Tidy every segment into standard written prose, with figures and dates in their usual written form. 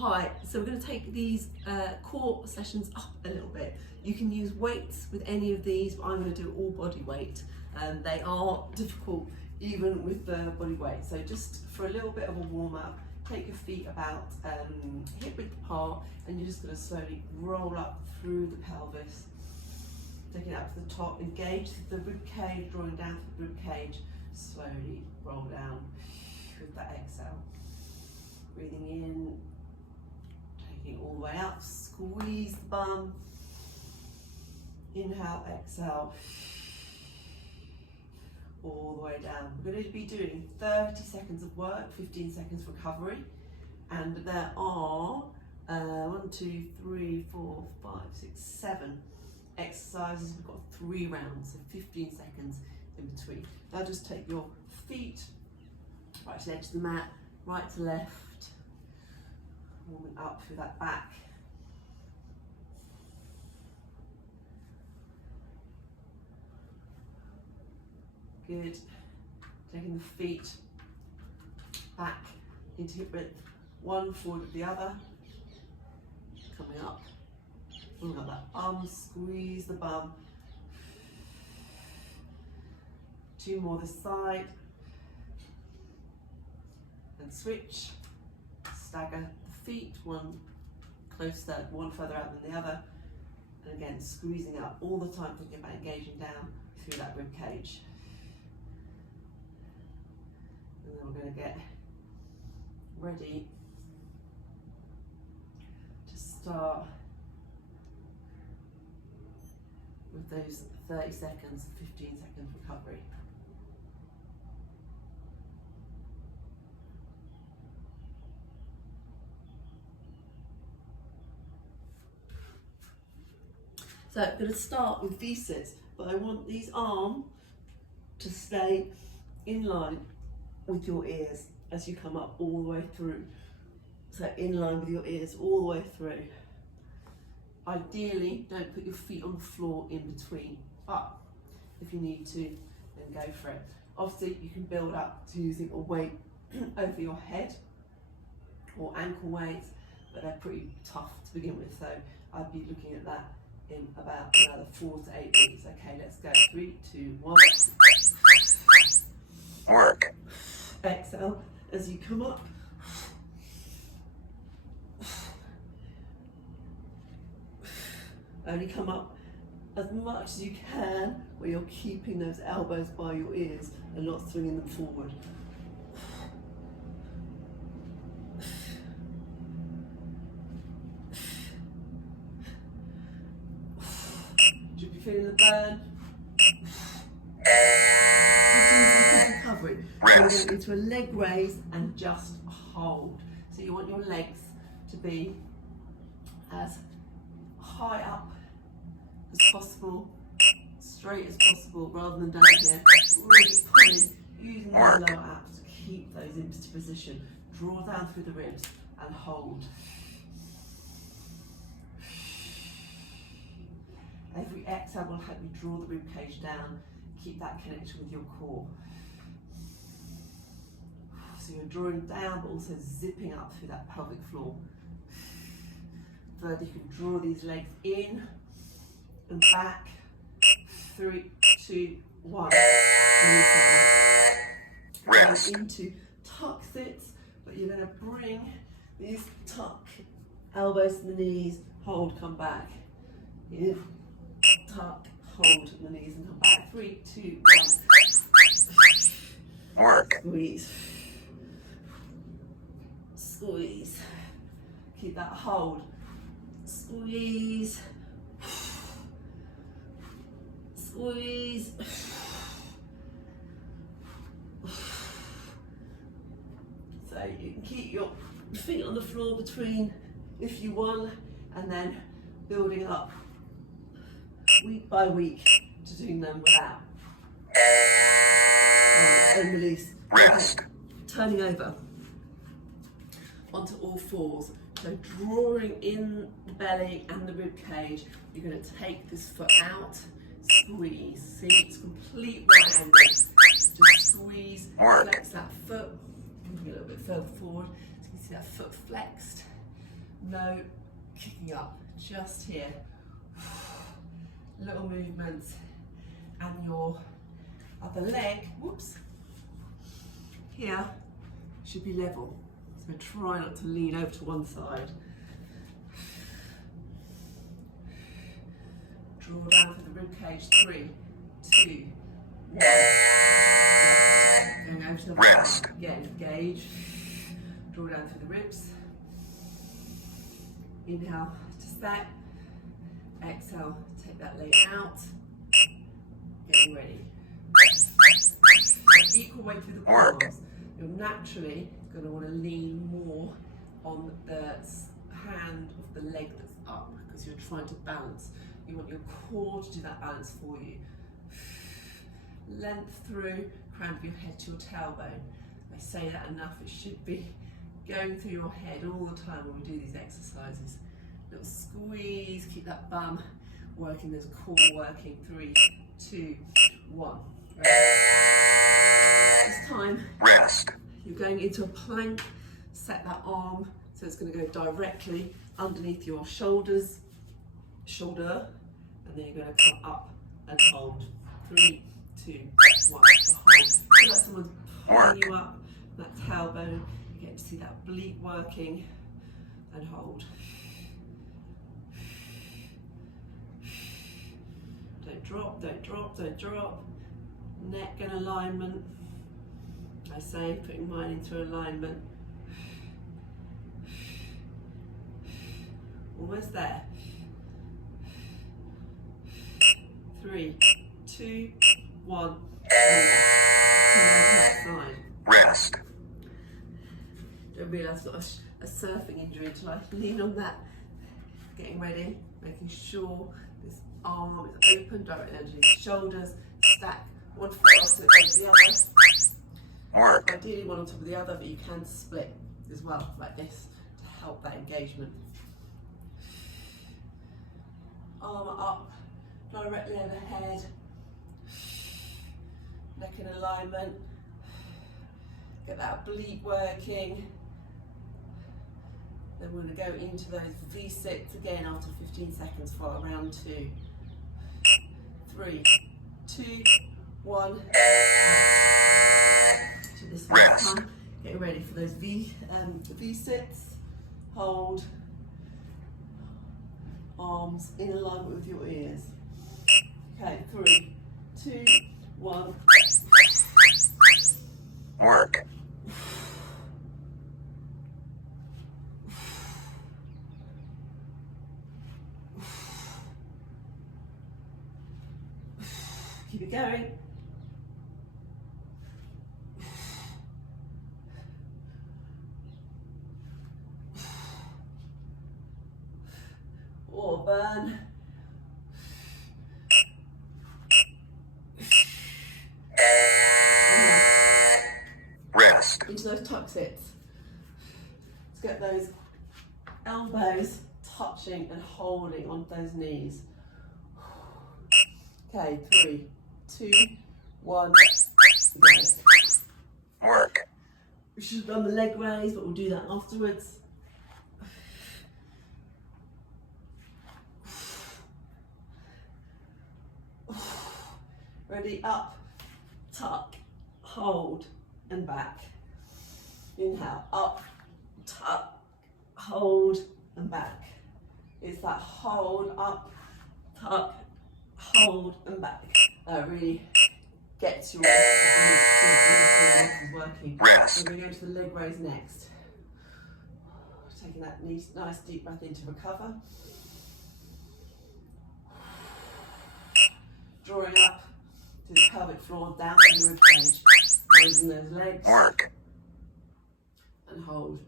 Hi, so we're going to take these core sessions up a little bit. You can use weights with any of these, but I'm going to do all body weight. They are difficult even with the body weight. So just for a little bit of a warm up, take your feet about hip width apart, and you're just going to slowly roll up through the pelvis, taking it up to the top, engage the rib cage, drawing down to the rib cage, slowly roll down with that exhale. Breathing in, taking it all the way up, squeeze the bum, inhale, exhale, all the way down. We're going to be doing 30 seconds of work, 15 seconds recovery, and there are 7 exercises. We've got 3 rounds, so 15 seconds in between. Now just take your feet right to the edge of the mat, right to left, warming up through that back. Good. Taking the feet back into hip width, one forward of the other. Coming up, pulling up that bum, squeeze the bum. 2 more this side. And switch. Stagger the feet, one closer, one further out than the other. And again, squeezing up all the time, thinking about engaging down through that rib cage. And then we're going to get ready to start with those 30 seconds, 15 second recovery. So I'm going to start with V-sits, but I want these arms to stay in line with your ears as you come up all the way through. So in line with your ears all the way through. Ideally, don't put your feet on the floor in between, but if you need to, then go for it. Obviously, you can build up to using a weight over your head or ankle weights, but they're pretty tough to begin with, so I'd be looking at that in about another 4 to 8 weeks. Okay, let's go. 3, 2, 1. Work. Exhale as you come up. Only come up as much as you can where you're keeping those elbows by your ears and not swinging them forward. Should be feeling the burn. 15 seconds recovery. So we're going into a leg raise and just hold. So you want your legs to be as high up as possible, straight as possible, rather than down here. Really pulling, using those lower abs to keep those into position. Draw down through the ribs and hold. Every exhale will help you draw the rib cage down, keep that connection with your core. So you're drawing down, but also zipping up through that pelvic floor. Further, you can draw these legs in and back. 3, 2, 1. Down into tuck sits, but you're going to bring these tuck elbows to the knees, hold, come back. In, tuck, hold the knees and come back. 3, 2, 1. Work. Squeeze. Squeeze. Keep that hold. Squeeze. Squeeze. So you can keep your feet on the floor between if you want, and then building up week by week to doing them without. And release. Rest. Turning over onto all fours. So drawing in the belly and the rib cage, you're going to take this foot out, squeeze. See, it's complete right angle. Just squeeze, flex that foot, moving a little bit further forward. So you can see that foot flexed. No kicking up, just here. Little movements, and your other leg, whoops, here should be level. So try not to lean over to one side. Draw down through the rib cage. 3, 2, 1. Going over to the Rest. back. Again, engage. Draw down through the ribs. Inhale to step. Exhale, take that leg out. Getting ready. So equal weight through the palms. You're naturally going to want to lean more on the hand of the leg that's up because you're trying to balance. You want your core to do that balance for you. Length through, crown of your head to your tailbone. I say that enough, it should be going through your head all the time when we do these exercises. Little squeeze, keep that bum working, those core working. 3, 2, 1. This time, Rest. you're going into a plank. Set that arm so it's going to go directly underneath your shoulder, and then you're going to come up and hold. 3, 2, 1. Hold. Feel like someone's pulling you up, that tailbone. You get to see that oblique working, and hold. Don't drop, don't drop, don't drop. Neck in alignment. I say, putting mine into alignment. Almost there. 3, 2, 1. Side. Rest. Don't realise I've got a surfing injury until I lean on that. Getting ready, making sure this arm is open, directly underneath the shoulders. Stack one foot off to the other. Work. Ideally one on top of the other, but you can split as well, like this, to help that engagement. Arm up, directly overhead. Neck in alignment. Get that oblique working. Then we're going to go into those V6 again after 15 seconds for round 2. 3, 2, 1. To this Rest. time, get ready for those V6. Hold. Arms in alignment with your ears. Okay, 3, 2, 1. Work. Keep it going. Or burn. Rest. Into those tuck sits. Let's get those elbows touching and holding on those knees. Okay, 3, 2, 1. Work. We should have done the leg raise, but we'll do that afterwards. Ready, up, tuck, hold, and back. Inhale, up, tuck, hold, and back. It's that hold, up, tuck, hold, and back. Really gets your muscles working. Rest. We're going to go to the leg raise next. Taking that nice deep breath in to recover. Drawing up to the pelvic floor, down to the rib cage. Raising those legs. Work. And hold.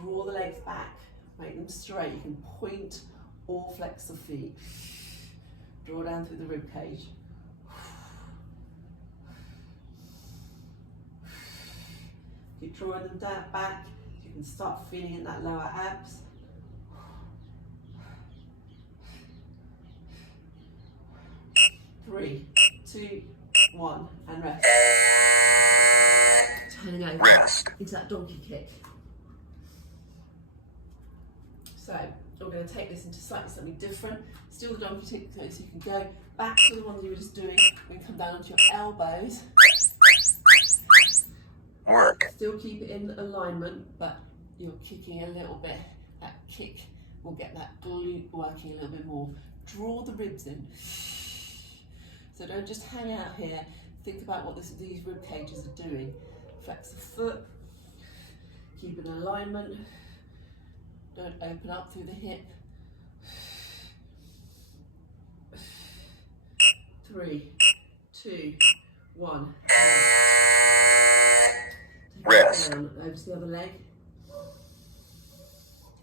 Draw the legs back. Make them straight. You can point or flex the feet. Draw down through the rib cage. Keep drawing them down back. You can start feeling in that lower abs. Three, 2, 1, and rest. Turning over Rest. into that donkey kick. So we're going to take this into slightly something different. Still the donkey tick, so you can go back to the ones you were just doing. We come down onto your elbows. Work. Still keep it in alignment, but you're kicking a little bit. That kick will get that glute working a little bit more. Draw the ribs in. So don't just hang out here. Think about what these rib cages are doing. Flex the foot. Keep in alignment. Don't open up through the hip. 3, 2, 1. Rest. Down over to the other leg.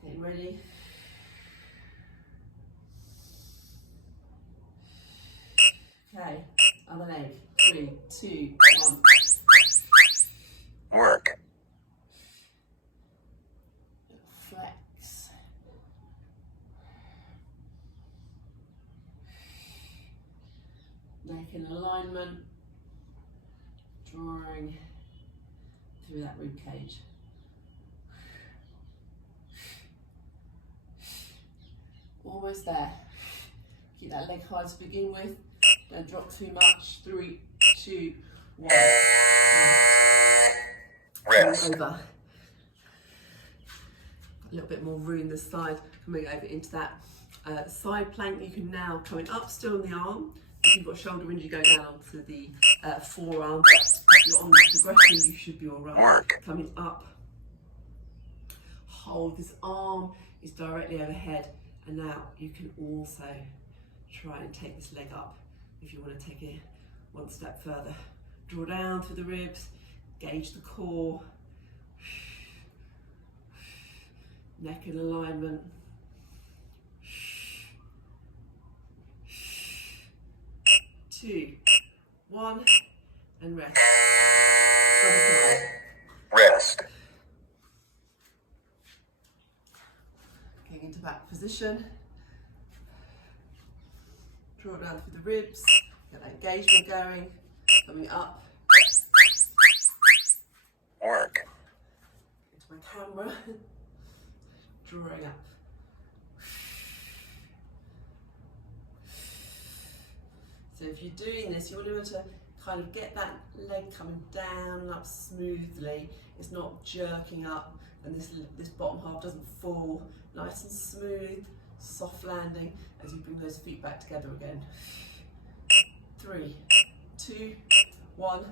Getting ready. Okay, other leg. 3, 2, 1. Work. Flex. Neck in alignment. Drawing through that rib cage. Almost there. Keep that leg high to begin with. Don't drop too much. 3, 2, 1. Rest. Over. A little bit more room this side. Coming over into that side plank. You can now, coming up still on the arm. If you've got shoulder injury, go down to the forearm. If you're on the progression, you should be all right. Work. Coming up. Hold this arm is directly overhead. And now you can also try and take this leg up if you want to take it one step further. Draw down through the ribs, gauge the core, neck in alignment. 2, 1, and rest. Other side. Rest. Getting into back position. Draw down through the ribs. Get that engagement going. Coming up. Work. Into my camera. Drawing up. So if you're doing this, you want to be able to kind of get that leg coming down and up smoothly. It's not jerking up and this bottom half doesn't fall. Nice and smooth, soft landing as you bring those feet back together again. 3, 2, 1.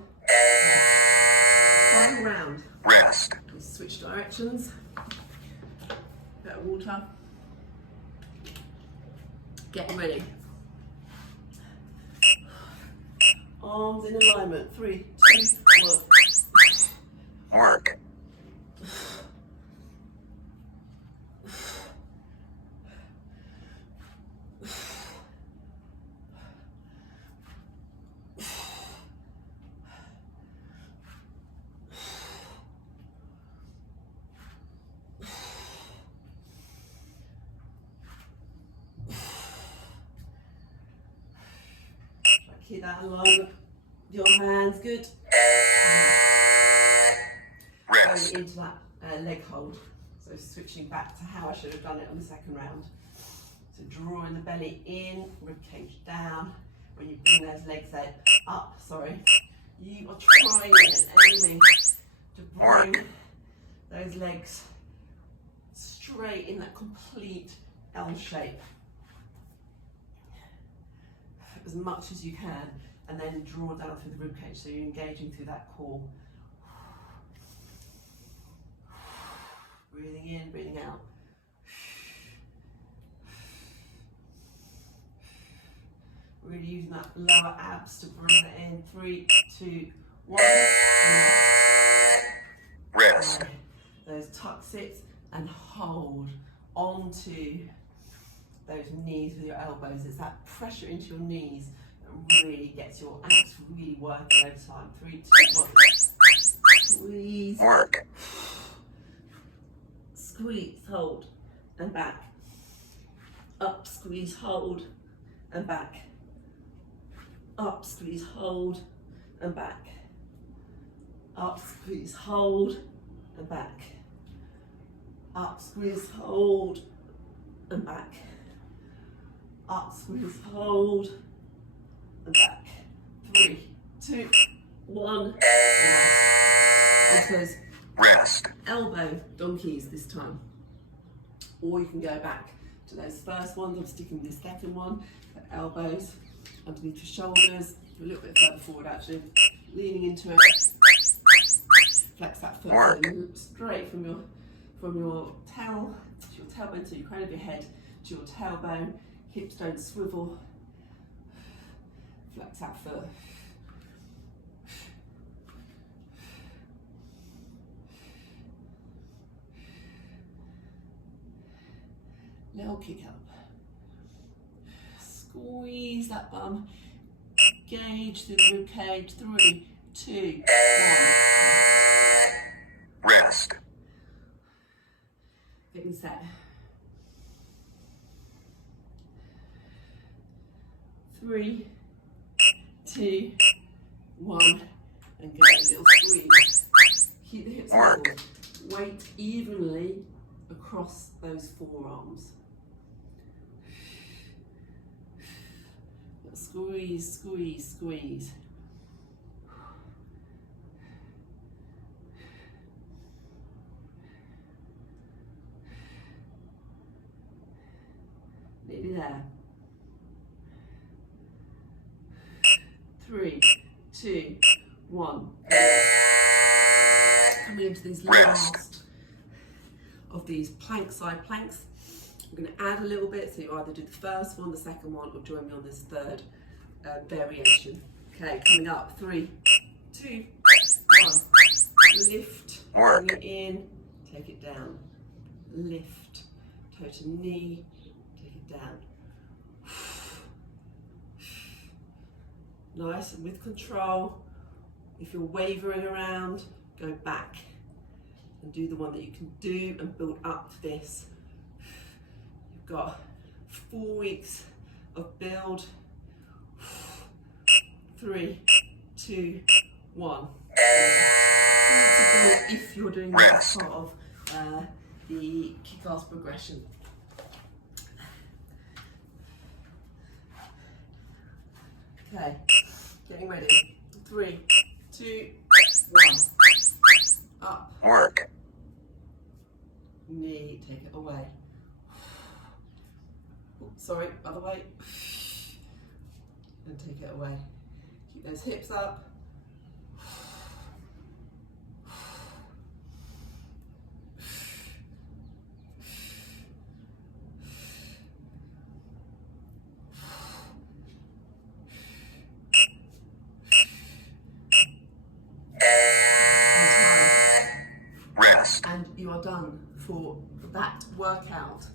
Final round. Rest. Let's switch directions. Bit of water. Getting ready. Arms in alignment. 3, 2, 1. Work. Keep that along with your hands, good. Rest. Going into that leg hold. So switching back to how I should have done it on the second round. So drawing the belly in, rib cage down. When you bring those legs up, you are trying and aiming to bring those legs straight in that complete L shape. As much as you can, and then draw down through the ribcage so you're engaging through that core. Breathing in, breathing out. Really using that lower abs to bring it in. 3, 2, 1. Rest. Those tuck sits and hold onto those knees with your elbows. It's that pressure into your knees that really gets your abs really working over time. 3, 2, 1. Squeeze. Work. Squeeze, hold, and back. Up, squeeze, hold, and back. Up, squeeze, hold, and back. Up, squeeze, hold, and back. Up, squeeze, hold, and back. Up, squeeze, hold, and back. 3, 2, 1, and rest. Onto those Rest. elbow donkeys this time. Or you can go back to those first ones. I'm sticking with the second one. Elbows underneath your shoulders, a little bit further forward actually, leaning into it. Flex that foot straight from your tailbone to your crown of your head to your tailbone. Hips don't swivel. Flex that foot. Little kick up. Squeeze that bum. Engage through the rib cage. 3, 2, 1. Rest. Getting set. 3, 2, 1, and go. Little squeeze. Keep the hips level. Weight evenly across those forearms. Squeeze, squeeze, squeeze. Nearly there. 3, 2, 1. Coming into these last of these plank side planks. I'm going to add a little bit, so you either do the first one, the second one, or join me on this third variation. Okay, coming up. 3, 2, 1. Lift. Work. Bring it in. Take it down. Lift. Toe to knee. Take it down. Nice and with control. If you're wavering around, go back and do the one that you can do and build up to this. You've got 4 weeks of build. 3, 2, 1. If you're doing that part of the Kickass progression. Okay, getting ready. 3, 2, 1. Up. Work. Knee, take it away. Oops, sorry, other way. And take it away. Keep those hips up. Rest. And you are done for that workout.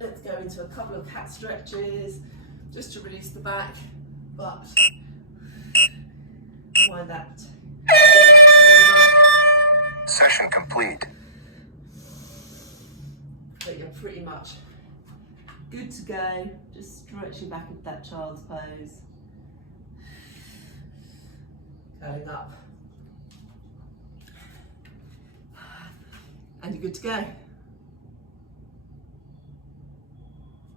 Let's go into a couple of cat stretches just to release the back, but mind that. Session complete. But you're pretty much good to go. Just stretching back into that child's pose. Going up. And you're good to go.